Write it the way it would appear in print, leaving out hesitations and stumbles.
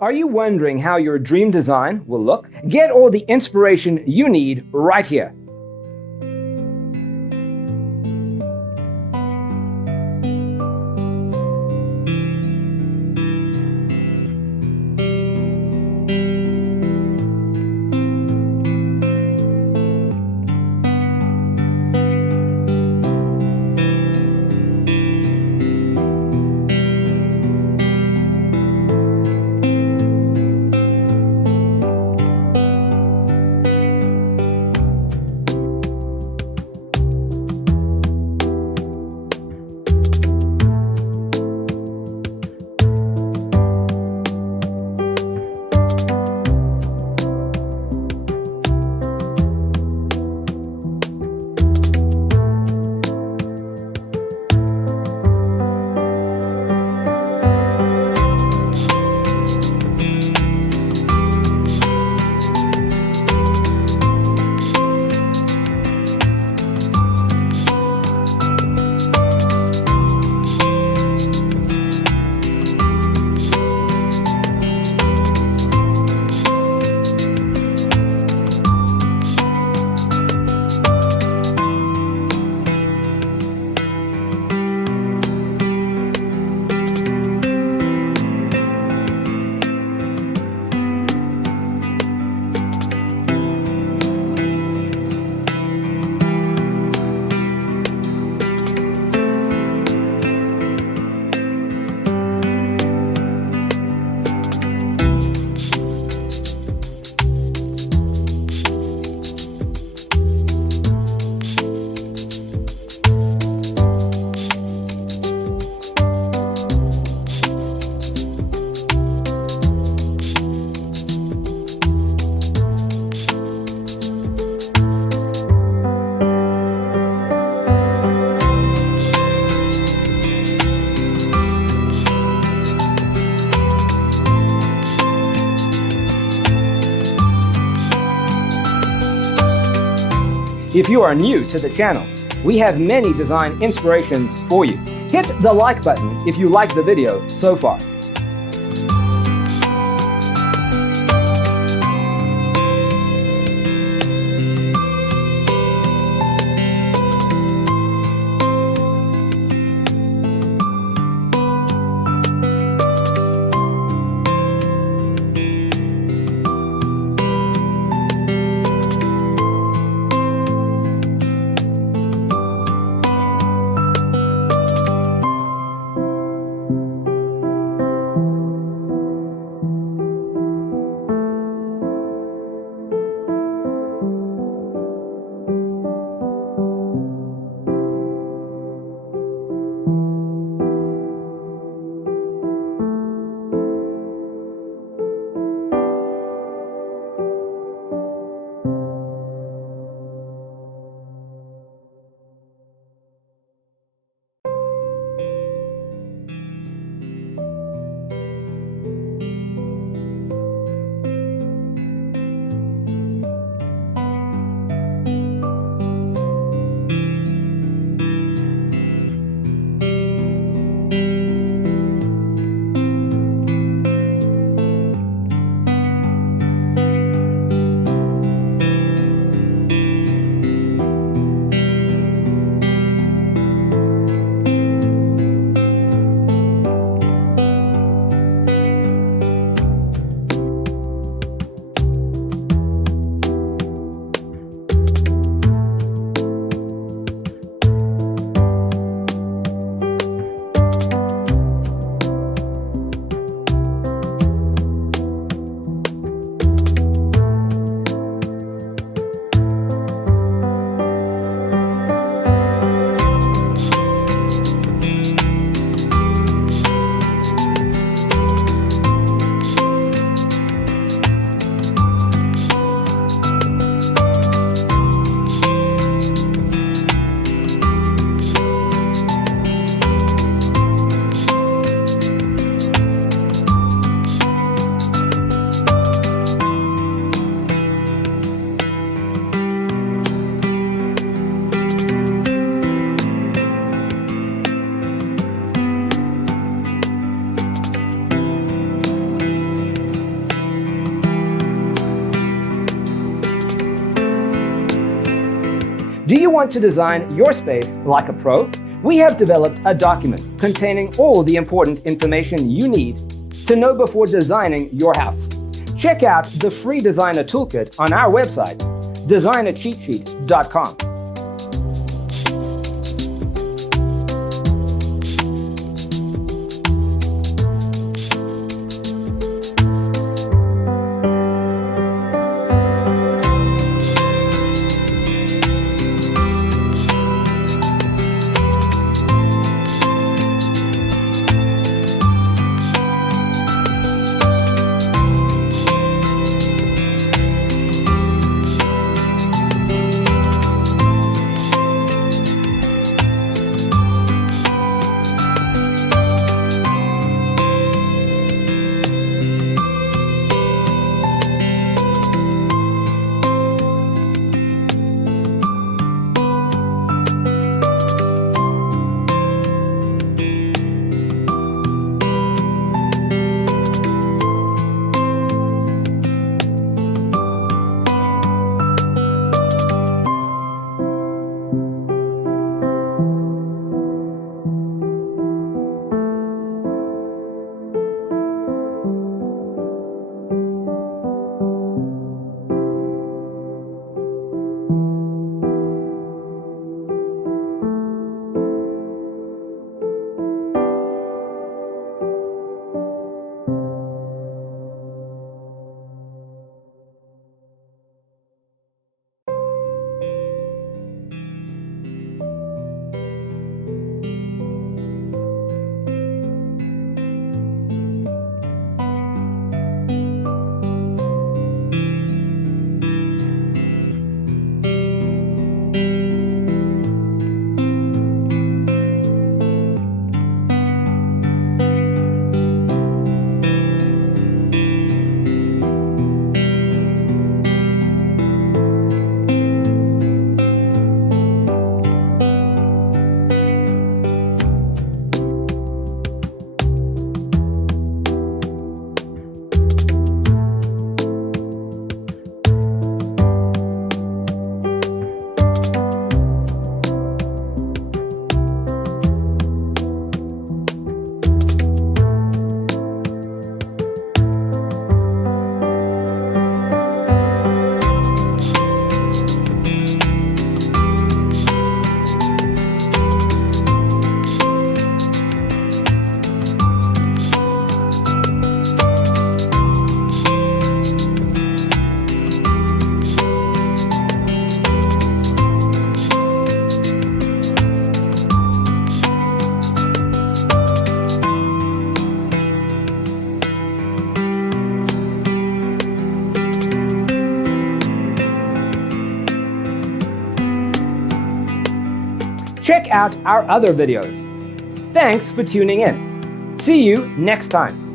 Are you wondering how your dream design will look? Get all the inspiration you need right here. If you are new to the channel, we have many design inspirations for you. Hit the like button if you like the video so far. Do you want to design your space like a pro? We have developed a document containing all the important information you need to know before designing your house. Check out the free designer toolkit on our website, designercheatsheet.com. Check out our other videos. Thanks for tuning in. See you next time.